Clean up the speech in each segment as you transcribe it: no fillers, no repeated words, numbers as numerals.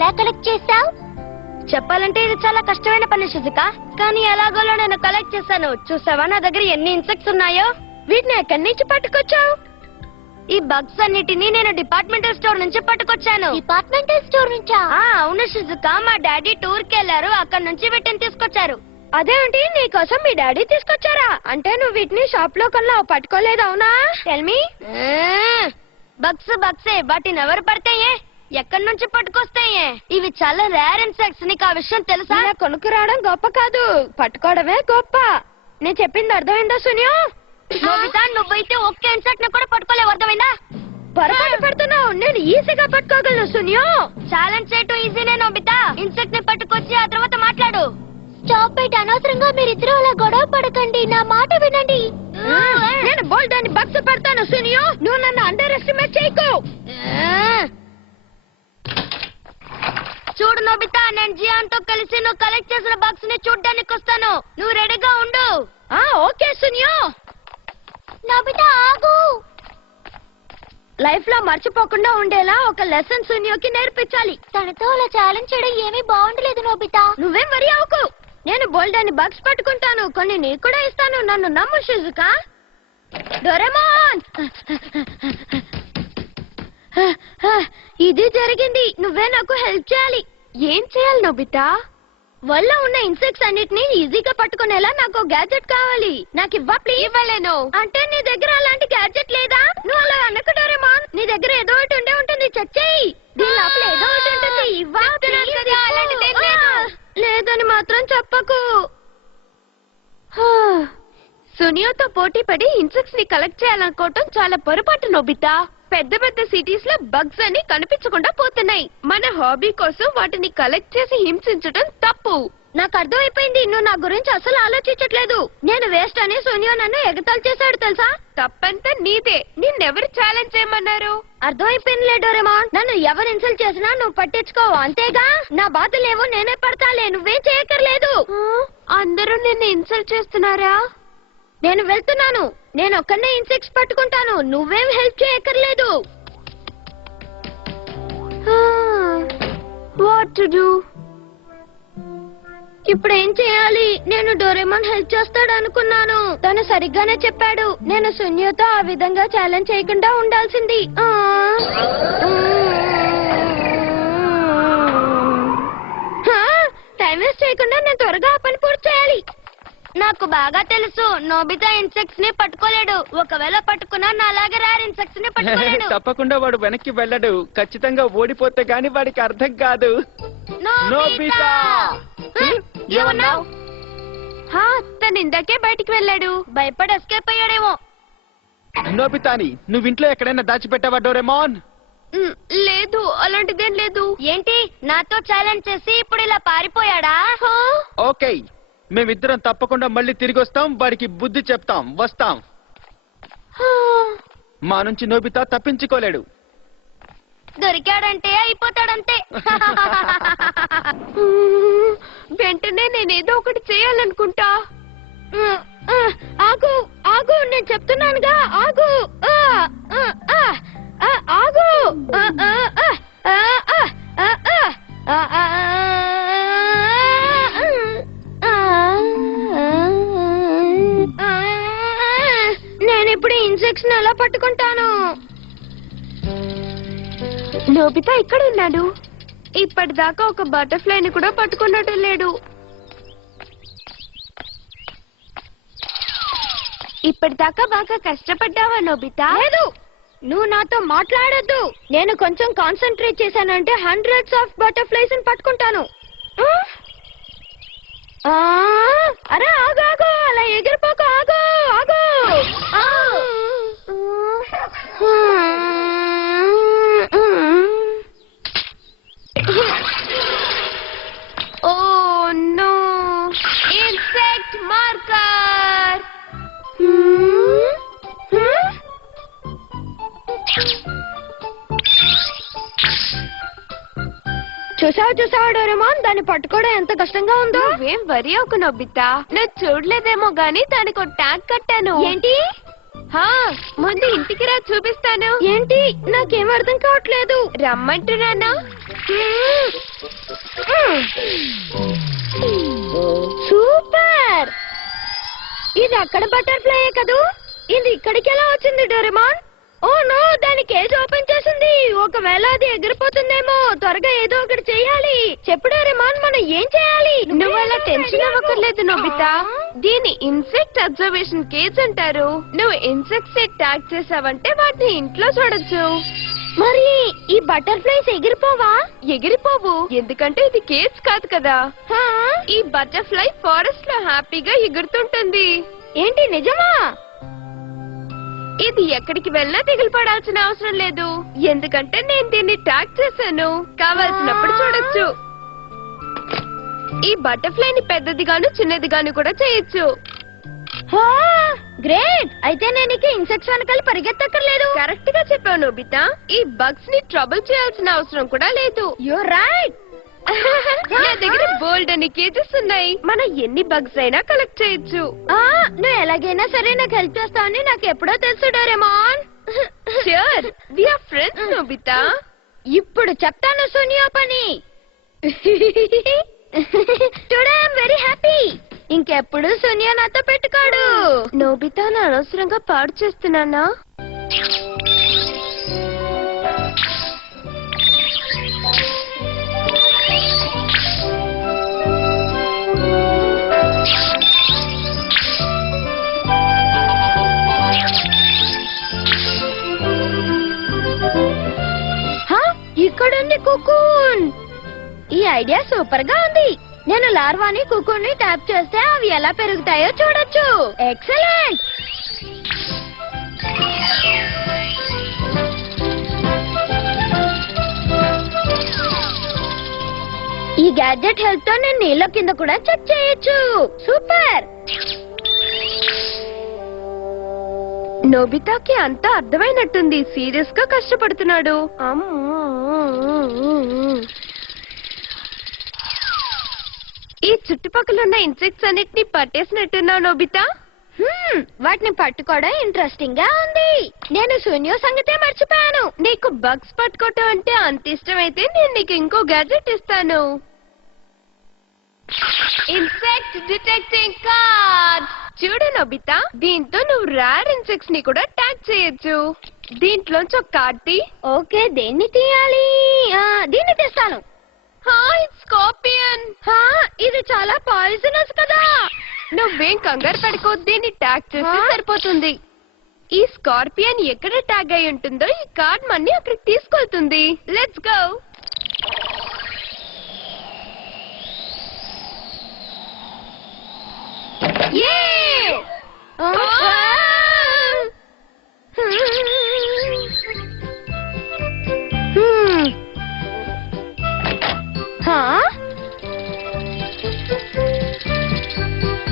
ఎలా కలెక్ట్ చేసావు? చెప్పాలంటే ఇది చాలా కష్టమైన పని శుజిక, కానీ ఎలాగోలో నేను కలెక్ట్ చేశాను. చూసావా నా దగ్గర ఎన్ని ఇన్సెక్ట్స్ ఉన్నాయో? వీటిని ఎక్కడి నుంచి పట్టుకొచ్చావు? ఈ బగ్స్ అన్నిటినీ నేను డిపార్ట్మెంటల్ స్టోర్ నుంచి పట్టుకొచ్చాను. డిపార్ట్మెంటల్ స్టోర్ నుంచా? అవును శుజిక, మా డాడీ టూర్ కి వెళ్లారు, అక్కడ నుంచి వీటిని తీసుకొచ్చారు. అదేంటి, నీకోసం మీ డాడీ తీసుకొచ్చారా? అంటే నువ్వు వీటిని షాప్ లో కల్లా పట్టుకోలేదు, అవునా? Tell me. బగ్స్ బగ్సే, వాటిని ఎవరు పడతాయే? ఎక్కడి నుంచి పట్టుకొస్తాయే? ఇవి చాలా రేర్ ఇన్సెక్ట్స్, నీకు ఆ విషయం తెలుసా? కొనుక్కు రావడం గొప్ప కాదు, పట్టుకోవడమే గొప్ప. నేను చెప్పింది అర్థమైందా సునియో? నోబితా, నువ్వైతే ఒక్క ఇన్సెక్ట్ ని కూడా పట్టుకోలేవు, అర్థమైందా? పొరపాటు పడుతున్నావు, నేను ఈజీగా పట్టుకోగలను సునియో. ఛాలెంజ్ చేయటం ఈజీనే నోబితా. ఇన్సెక్ట్ ని పట్టుకొచ్చి ఆ తర్వాత మాట్లాడు. స్టాప్ ఇట్, అనవసరంగా మీరిద్దరూ అలా గొడవ పడకండి, నా మాట వినండి. నేను బోల్డ్ అని బగ్స్ పడతాను సునియో, నువ్వు నన్ను అండర్ ఎస్టిమేట్ చేయకు. చూడు నోబితా, నేను జియాన్ తో కలిసి నువ్వు కలెక్ట్ చేసిన బగ్స్ ని చూడ్డానికి వస్తాను, నువ్వు రెడీగా ఉండు. Okay Suneo. నోబితా ఆగు. లైఫ్ లో మర్చిపోకుండా ఉండేలా ఒక లెసన్ సునియోకి నేర్పించాలి. తనతో అలా ఛాలెంజ్ చేయడం ఏమీ బాగుండలేదు నోబితా. నువ్వేం వరి అవ్వకు, నేను బోల్డ్ అని బగ్స్ పట్టుకుంటాను, కొన్ని నీకు కూడా ఇస్తాను, నన్ను నమ్ము షిజుకా. డోరేమోన్, ఇది జరిగింది, నువ్వే నాకు హెల్ప్ చేయాలి. ఏం చేయాలి నోబితా? వల్ల ఉన్న ఇన్సెక్ట్స్ అన్నిటిని ఈజీగా పట్టుకునేలా నాకు గ్యాడ్జెట్ కావాలి. నాకు ప్లీజ్. ఇవ్వలేను అంటే నీ దగ్గర అలాంటి గ్యాడ్జెట్ లేదా? నువ్వు అలా అనకు డోరేమోన్, నీ దగ్గర ఏదో ఒకటి ఉండే ఉంటుంది, చెక్ చేయి. దీని లోపల ఏదో ఒకటి ఉంటుంది, ఇవ్వా. లేదని మాత్రం చెప్పకు. సునియోతో పోటీ పడి ఇన్సెక్ట్స్ ని కలెక్ట్ చేయాలనుకోవటం చాలా పొరపాటు నోబితా. పెద్ద పెద్ద సిటీస్ లో బగ్స్ అని కనిపించకుండా పోతున్నాయి. మన హాబీ కోసం వాటిని కలెక్ట్ చేసి హింసించడం తప్పు. నాకు అర్థమైపోయింది, నువ్వు నా గురించి అసలు ఆలోచించట్లేదు. నేను వేస్ట్ అని సోనియా నన్ను ఎగతాళి చేశాడు తెలుసా? తప్పంతా నీదే, నిన్నెవరు ఛాలెంజ్ చేయమన్నారు? అర్థమైపోయిందిలే డోరేమోన్, నన్ను ఎవరు ఇన్సల్ట్ చేసినా నువ్వు పట్టించుకోవు, అంతేగా? నా బాధలేవో నేనే పడతాలే, నువ్వేం చేయక్కర్లేదు. అందరూ నిన్ను ఇన్సల్ట్ చేస్తున్నారా? నేను వెళ్తున్నాను, నేను ఒక్కనే ఇన్సెక్ట్స్ పట్టుకుంటాను, నువ్వేం హెల్ప్ చేయక్కర్లేదు. What to do? ఇప్పుడు ఏం చేయాలి? నేను డోరేమోన్ హెల్ప్ చేస్తాడు అనుకున్నాను, తను సరిగ్గానే చెప్పాడు. నేను సున్యోతో ఆ విధంగా ఛాలెంజ్ చేయకుండా ఉండాల్సింది. టైం వేస్ట్ చేయకుండా నేను త్వరగా ఆ పని పూర్తి చేయాలి. నాకు బాగా తెలుసు, నోబితా ఇన్సెక్ట్స్ ని పట్టుకోలేడు. ఒకవేళ పట్టుకున్నా నాలాగే రేర్ ఇన్సెక్ట్స్ ని పట్టుకోలేడు. తప్పకుండా వాడు వెనక్కి వెళ్ళడు, ఖచ్చితంగా ఓడిపోతే గాని వాడికి అర్థం కాదు. నోబితా ఏమన్నావు? తను ఇందాకే బయటికి వెళ్ళాడు, భయపడి ఎస్కేప్ అయ్యాడేమో. నోబితాని నువ్వు ఇంట్లో ఎక్కడైనా దాచిపెట్టావా డోరేమోన్? లేదు, అలాంటిదేం లేదు. ఏంటి, నాతో ఛాలెంజ్ చేసి ఇప్పుడు ఇలా పారిపోయాడా? ఓకే, మేమిద్దరం తప్పకుండా మళ్ళీ తిరిగి వస్తాం, వాడికి బుద్ధి చెప్తాం, వస్తాం. మా నుంచి నోబితా తప్పించుకోలేడు. దొరికాడంటే అయిపోతాడంతే. వెంటనే నేనేదో ఒకటి చేయాలనుకుంటా. ఆగు ఆగు, నేను చెప్తున్నానుగా, ఆగు ఆగు. నేనిప్పుడు ఇన్సెక్ట్స్ ఎలా పట్టుకుంటాను? నోబితా ఇక్కడ ఉన్నాడు, ఇప్పటిదాకా ఒక బటర్ఫ్లైని కూడా పట్టుకున్నట్టు లేడు. ఇప్పటిదాకా బాగా కష్టపడ్డావా నోబితా? లేదు, నువ్వు నాతో మాట్లాడొద్దు. నేను కొంచెం కాన్సన్ట్రేట్ చేశానంటే హండ్రెడ్స్ ఆఫ్ బటర్ఫ్లైస్ పట్టుకుంటాను. అరే ఆగు ఆగు, అలా ఎగిరిపోకు, ఆగు ఆగు. Oh no, insect marker. చూసావా డోరేమోన్, దాన్ని పట్టుకోవడం ఎంత కష్టంగా ఉందో? ఏం వరి ఒక నోబితా, నువ్వు చూడలేదేమో గానీ దానికి ఒక ట్యాగ్ కట్టాను. ఏంటి? హా ముందు ఇంటికి రా, చూపిస్తాను. ఏంటి? నాకేం అర్థం కావట్లేదు. రమ్మంటున్నానా? సూపర్! ఇది అక్కడ బటర్ఫ్లై కదూ? ఇది ఇక్కడికి ఎలా వచ్చింది డోరేమాన్? ఓ నో, దాని కేజ్ ఓపెన్ చేసింది. ఒకవేళ అది ఎగిరిపోతుందేమో. త్వరగా ఏదో ఒకటి చేయాలి. చెప్పు డోరేమాన్, మనం ఏం చేయాలి? నువ్వు అలా టెన్షన్ అవ్వకర్లేదు నోబితా. దీని ఇన్సెక్ట్ అబ్జర్వేషన్ కేజ్ అంటారు. నువ్వు ఇన్సెక్ట్స్ ట్యాగ్ చేసావంటే వాటిని ఇంట్లో చూడొచ్చు. మరి ఈ బటర్ఫ్లైస్ ఎగిరిపోవా? ఎగిరిపోవు, ఎందుకంటే ఇది కేజ్ కాదు కదా. ఈ బటర్ఫ్లై ఫారెస్ట్ లో హ్యాపీగా ఎగురుతుంటుంది. ఏంటి, నిజమా? ఇది ఎక్కడికి వెళ్ళినా దిగులు పడాల్సిన అవసరం లేదు, ఎందుకంటే నేను దీన్ని ట్యాగ్ చేశాను. కావాల్సినప్పుడు చూడొచ్చు. ఈ బటర్ఫ్లై ని పెద్దదిగాను చిన్నదిగాను కూడా చేయొచ్చు. గ్రేట్! అయితే నేను ఇక ఇన్సెక్ట్స్ వెనకాల పరిగెత్తక్కర్లేదు. కరెక్ట్ గా చెప్పావు నోబితా. ఈ బగ్స్ ని ట్రబుల్ చేయాల్సిన అవసరం కూడా లేదు. You're right. నా దగ్గర బోల్డ్ అని కేజెస్ ఉన్నాయి. మనం ఎన్ని బగ్స్ అయినా కలెక్ట్ చేయొచ్చు. నువ్వు ఎలాగైనా సరే నాకు హెల్ప్ చేస్తావని నాకు ఎప్పుడో తెలుసు Doraemon. Sure, we are friends Nobita. ఇప్పుడు చెప్తాను సోనియా పని. Today I am very happy. ఇంకెప్పుడు సోనియా నాతో పెట్టుకోడు. నోబితా నా అనవసరంగా పాడు చేస్తున్నానా? ఇక్కడుంది కుకూన్. ఈ ఐడియా సూపర్ గా ఉంది. నేను లార్వాని కుకూన్ ని ట్యాప్ చేస్తే అవి ఎలా పెరుగుతాయో చూడొచ్చు. ఎక్సలెంట్! ఈ గ్యాడ్జెట్ హెల్ప్ తో నేను నీళ్ళ కింద కూడా చెక్ చేయొచ్చు. సూపర్! నోబితాకి అంతా అర్థమైనట్టుంది. సీరియస్ గా కష్టపడుతున్నాడు. ఈ చుట్టుపక్కల ఉన్న ఇన్సెక్ట్స్ అన్నిటిని పట్టేసినట్టున్నావు నోబితా. వాటిని పట్టుకోవడం ఇంట్రెస్టింగ్ గా ఉంది. నేను శూన్య సంగతే మర్చిపోయాను. నీకు బగ్స్ పట్టుకోవటం అంటే అంత ఇష్టమైతే నేను నీకు ఇంకో గ్యాడ్జెట్ ఇస్తాను. Insect detecting card. చూడు నోబితా, దీంతో నువ్వు రేర్ ఇన్సెక్ట్స్ ని కూడా ట్యాగ్ చేయొచ్చు. దీంట్లోంచి ఒక కార్డ్ తీ. ఓకే, దేన్ని తీయాలి? దీన్ని తీస్తాను. స్కార్పియన్. ఇది చాలా పాయిజనస్ కదా. నువ్వేం కంగారు పడుకో, దీన్ని ట్యాగ్ చేస్తే సరిపోతుంది. ఈ స్కార్పియన్ ఎక్కడ ట్యాగ్ అయి ఉంటుందో ఈ కార్డ్ మన్ని అక్కడికి తీసుకెళ్తుంది. Let's go.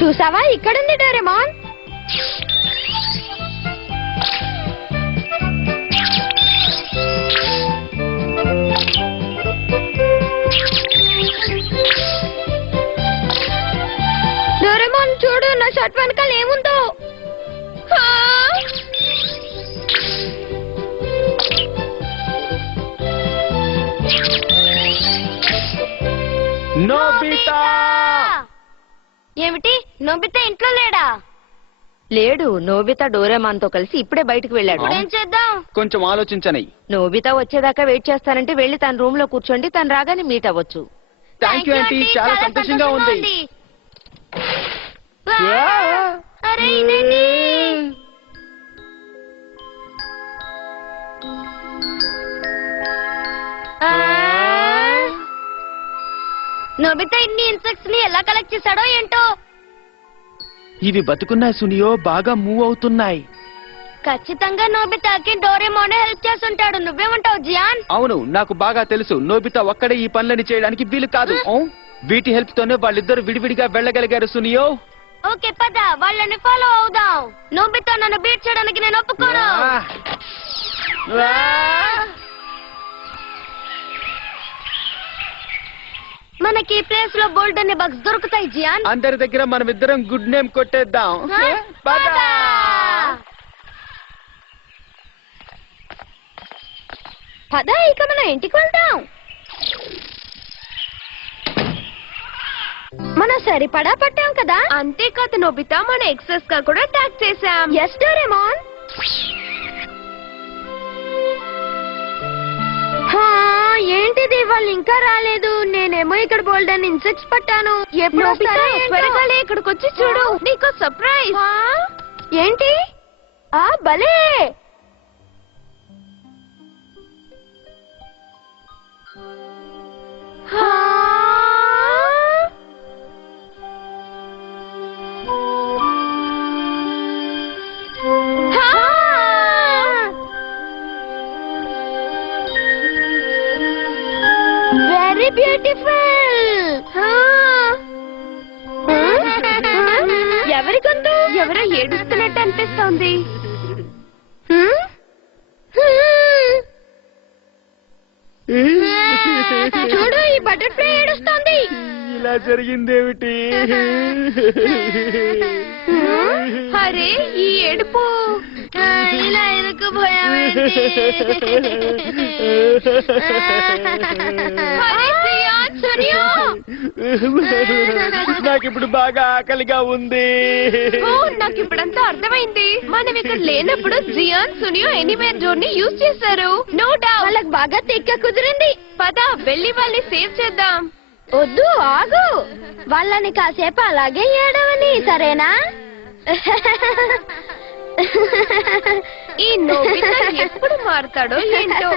చూసావా, ఇక్కడుంది డోరేమాన్. డోరేమాన్ చూడు, నా షర్ట్ వెనకాల ఏముందో. నోబితా! ఏమిటి, నోబితా ఇంట్లో లేడా? లేడు. నోబితా డోరేమాన్ తో కలిసి ఇప్పుడే బయటకు వెళ్ళాడు. ఏం చేద్దాం? కొంచెం ఆలోచించనై. నోబితా వచ్చేదాకా వెయిట్ చేస్తానంటే వెళ్ళి తన రూమ్ లో కూర్చోండి, తను రాగానే మీట్ అవ్వచ్చు. థ్యాంక్ యూ ఆంటీ, చాలా సంతోషంగా ఉంది. అరే ఇదేంటి? నోబితా ఇన్ని ఇన్సెక్ట్స్ ని ఎలా కలెక్ట్ చేశాడో ఏంటో. ఇవి బతుకున్నాయి సునియో, బాగా మూవ్ అవుతున్నాయి. ఖచ్చితంగా నోబితాకి డోరేమోనే హెల్ప్ చేస్తుంటాడు. నువ్వేమంటావు జియాన్? అవును, నాకు బాగా తెలుసు. నోబితా ఒక్కడే ఈ పనులని చేయడానికి వీలు కాదు. వీటి హెల్ప్ తోనే వాళ్ళిద్దరు విడివిడిగా వెళ్ళగలిగారు సునియో. ఓకే పద, వాళ్ళని ఫాలో అవుదాం. నోబితా నన్ను బీట్ చేయడానికి నేను ఒప్పుకోను. మనకి ఈ ప్లేస్ లో బోల్డ్ అనే బగ్స్ దొరుకుతాయి జియాన్. అందరి దగ్గర మనం ఇద్దరం గుడ్ నేమ్ కొట్టేద్దాం. పద. పద ఇక మనం ఇంటికి వెళ్దాం. మనం సరిపడా పట్టాం కదా. అంతేకాదు నోబితా, మన ఎక్సెస్ గా కూడా ట్యాగ్ చేసాం. Yes Doraemon. ఏంటిది, వాళ్ళు ఇంకా రాలేదు. నేనేమో ఇక్కడ బోల్డెన్ ఇన్సెక్ట్స్ పట్టాను. ఎప్పుడు వస్తారో ఏంటో. త్వరగా లే, ఇక్కడికి వచ్చి చూడు, నీకు సర్ప్రైజ్. ఏంటి? భలే. Very beautiful. ఎవరి గొంతు? ఎవరో ఏడుస్తున్నట్టు అనిపిస్తోంది. చూడు, ఈ బటర్ఫ్లై ఏడుస్తోంది. ఇలా జరిగిందేమిటి? అరే, ఈ ఏడుపు ఇలా ఇరుక్కుపోయావేంటి? అరే, సియాన్, సునియో. నాకిప్పుడు బాగా ఆకలిగా ఉంది. ఓ, నాకు ఇప్పుడంతా అర్థమైంది. మనం ఇక్కడ లేనప్పుడు జియాన్, సునియో ఎనీవేర్ జోన్ ని యూజ్ చేశారు. నో డౌట్ వాళ్ళకి బాగా తెక్క కుదిరింది. పద, వెళ్ళి వాళ్ళని సేవ్ చేద్దాం. వద్దు, ఆగు. వాళ్ళని కాసేపు అలాగే ఏడవని, సరేనా? ఈ నోబితా ఎప్పుడు మారుతాడో ఏంటో.